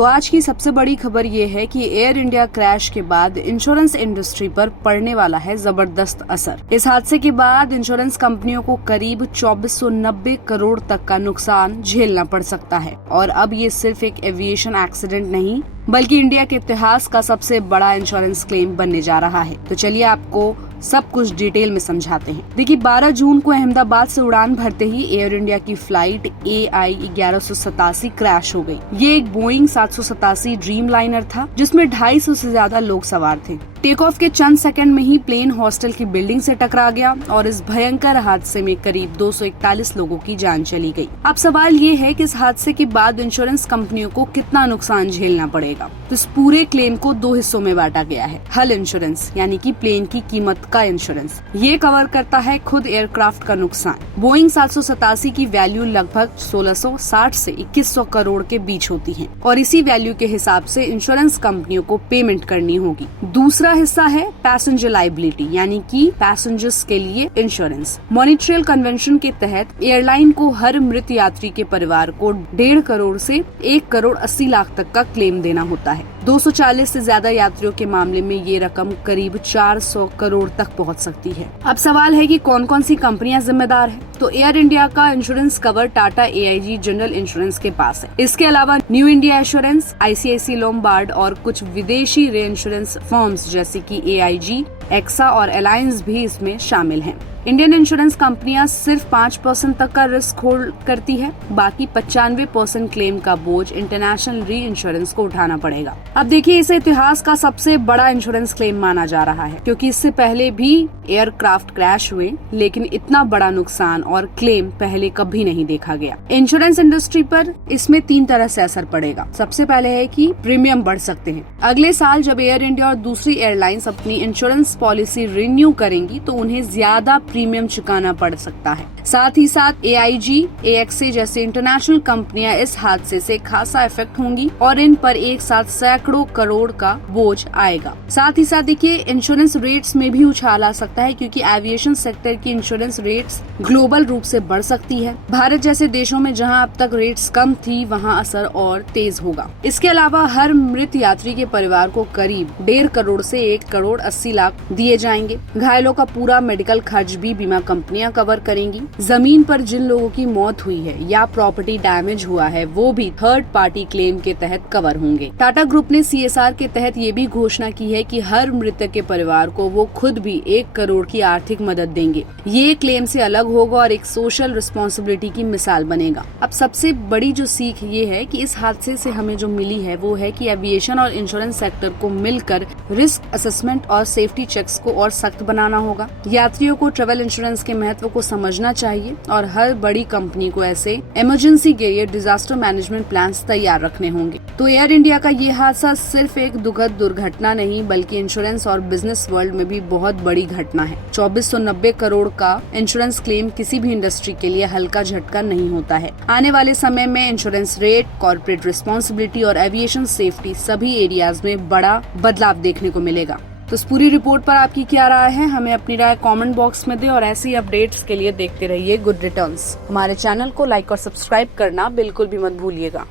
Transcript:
तो आज की सबसे बड़ी खबर ये है कि एयर इंडिया क्रैश के बाद इंश्योरेंस इंडस्ट्री पर पड़ने वाला है जबरदस्त असर। इस हादसे के बाद इंश्योरेंस कंपनियों को करीब 2490 करोड़ तक का नुकसान झेलना पड़ सकता है। और अब ये सिर्फ एक एविएशन एक्सीडेंट नहीं बल्कि इंडिया के इतिहास का सबसे बड़ा इंश्योरेंस क्लेम बनने जा रहा है। तो चलिए आपको सब कुछ डिटेल में समझाते हैं। देखिए 12 जून को अहमदाबाद से उड़ान भरते ही एयर इंडिया की फ्लाइट AI 1187 क्रैश हो गई। ये एक बोइंग 787 ड्रीम लाइनर था जिसमें 250 से ज्यादा लोग सवार थे। टेक ऑफ के चंद सेकंड में ही प्लेन हॉस्टल की बिल्डिंग से टकरा गया और इस भयंकर हादसे में करीब 241 लोगों की जान चली गई। अब सवाल ये है कि इस हादसे के बाद इंश्योरेंस कंपनियों को कितना नुकसान झेलना पड़ेगा। तो इस पूरे क्लेम को 2 हिस्सों में बांटा गया है। हल इंश्योरेंस यानी कि प्लेन की कीमत का इंश्योरेंस, ये कवर करता है खुद एयरक्राफ्ट का नुकसान। बोइंग 787 की वैल्यू लगभग 1660 से 2100 करोड़ के बीच होती है और इसी वैल्यू के हिसाब से इंश्योरेंस कंपनियों को पेमेंट करनी होगी। दूसरा हिस्सा है पैसेंजर लाइबिलिटी यानी कि पैसेंजर्स के लिए इंश्योरेंस। मॉनिट्रियल कन्वेंशन के तहत एयरलाइन को हर मृत यात्री के परिवार को 1.5 करोड़ से 1 करोड़ 80 लाख तक का क्लेम देना होता है। 240 से ज्यादा यात्रियों के मामले में ये रकम करीब 400 करोड़ तक पहुंच सकती है। अब सवाल है कि कौन कौन सी कंपनियां जिम्मेदार हैं। तो एयर इंडिया का insurance cover Tata AIG general insurance के पास है। इसके अलावा new India assurance, ICICI Lombard और कुछ विदेशी रे इंश्योरेंस फर्म्स जैसे कि AIG, एक्सा और अलायंस भी इसमें शामिल हैं। इंडियन इंश्योरेंस कंपनियां सिर्फ 5% तक का रिस्क होल्ड करती है, बाकी 95% क्लेम का बोझ इंटरनेशनल री इंश्योरेंस को उठाना पड़ेगा। अब देखिए इसे इतिहास का सबसे बड़ा इंश्योरेंस क्लेम माना जा रहा है क्योंकि इससे पहले भी एयरक्राफ्ट क्रैश हुए लेकिन इतना बड़ा नुकसान और क्लेम पहले कभी नहीं देखा गया। इंश्योरेंस इंडस्ट्री पर इसमें 3 तरह से असर पड़ेगा। सबसे पहले है कि प्रीमियम बढ़ सकते हैं। अगले साल जब एयर इंडिया और दूसरी एयरलाइंस अपनी इंश्योरेंस पॉलिसी रिन्यू करेंगी तो उन्हें ज्यादा प्रीमियम चुकाना पड़ सकता है। साथ ही साथ AIG, AXA जैसे इंटरनेशनल कंपनियां इस हादसे से खासा इफेक्ट होंगी और इन पर एक साथ सैकड़ों करोड़ का बोझ आएगा। साथ ही साथ देखिए इंश्योरेंस रेट्स में भी उछाल आ सकता है क्योंकि एविएशन सेक्टर की इंश्योरेंस रेट्स ग्लोबल रूप से बढ़ सकती है। भारत जैसे देशों में जहां अब तक रेट्स कम थी वहां असर और तेज होगा। इसके अलावा हर मृत यात्री के परिवार को करीब 1.5 करोड़ से 1 करोड़ 80 लाख दिए जाएंगे। घायलों का पूरा मेडिकल खर्च भी बीमा कंपनियां कवर करेंगी। जमीन पर जिन लोगों की मौत हुई है या प्रॉपर्टी डैमेज हुआ है वो भी थर्ड पार्टी क्लेम के तहत कवर होंगे। टाटा ग्रुप ने CSR के तहत ये भी घोषणा की है कि हर मृतक के परिवार को वो खुद भी 1 करोड़ की आर्थिक मदद देंगे। ये क्लेम से अलग होगा और एक सोशल रिस्पॉन्सिबिलिटी की मिसाल बनेगा। अब सबसे बड़ी जो सीख ये है कि इस हादसे से हमें जो मिली है वो है कि एविएशन और इंश्योरेंस सेक्टर को मिलकर रिस्क असेसमेंट और सेफ्टी चेक्स को और सख्त बनाना होगा। यात्रियों को ट्रेवल इंश्योरेंस के महत्व को समझना चाहिए और हर बड़ी कंपनी को ऐसे इमरजेंसी के लिए डिजास्टर मैनेजमेंट प्लान्स तैयार रखने होंगे। तो एयर इंडिया का ये हादसा सिर्फ एक दुखद दुर्घटना नहीं बल्कि इंश्योरेंस और बिजनेस वर्ल्ड में भी बहुत बड़ी घटना है। 2490 करोड़ का इंश्योरेंस क्लेम किसी भी इंडस्ट्री के लिए हल्का झटका नहीं होता है। आने वाले समय में इंश्योरेंस रेट, कॉर्पोरेट रिस्पॉन्सिबिलिटी और एविएशन सेफ्टी सभी एरियाज में बड़ा बदलाव देखने को मिलेगा। तो इस पूरी रिपोर्ट पर आपकी क्या राय है, हमें अपनी राय कमेंट बॉक्स में दें और ऐसी अपडेट्स के लिए देखते रहिए गुड रिटर्न्स। हमारे चैनल को लाइक और सब्सक्राइब करना बिल्कुल भी मत भूलिएगा।